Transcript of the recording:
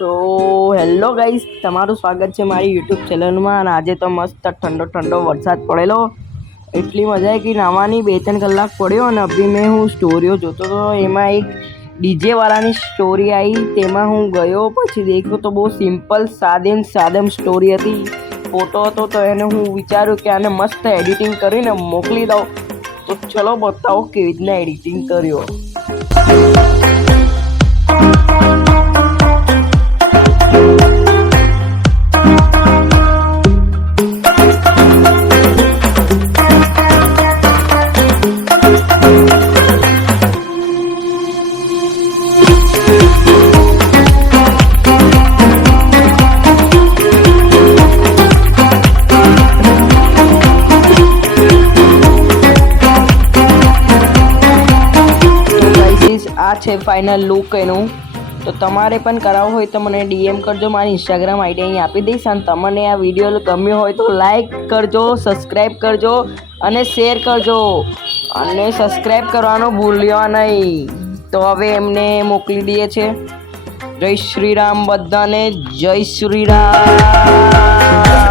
તો hello guys, તમારું સ્વાગત છે મારી યુટ્યુબ ચેનલમાં। અને આજે તો મસ્ત ઠંડો ઠંડો વરસાદ પડેલો, એટલી મજા આવી કે નાવાની 2-3 કલાક પડ્યો। અને અભી મેં હું સ્ટોરીઓ જોતો તો એમાં એક ડીજે વાળાની સ્ટોરી આવી, તેમાં હું ગયો, પછી દેખ્યો તો બહુ સિમ્પલ સાદમ સ્ટોરી હતી, ફોટો હતો। તો એને હું વિચાર્યું કે આને મસ્ત એડિટિંગ કરીને મોકલી દઉં। તો ચલો બતાવો કેવી રીતના એડિટિંગ કર્યો। આ છે ફાઇનલ લુક એનું। તો તમારે પણ કરાવવું હોય તો મને ડીએમ કરજો, મારી ઇન્સ્ટાગ્રામ આઈડી અહીં આપી દઈશ। અને તમને આ વિડીયો ગમ્યો હોય તો લાઈક કરજો, સબસ્ક્રાઈબ કરજો અને શેર કરજો, અને સબસ્ક્રાઈબ કરવાનું ભૂલ્યો નહીં। તો હવે એમને મોકલી દઈએ છે। જય શ્રી રામ બધાને, જય શ્રી રામ।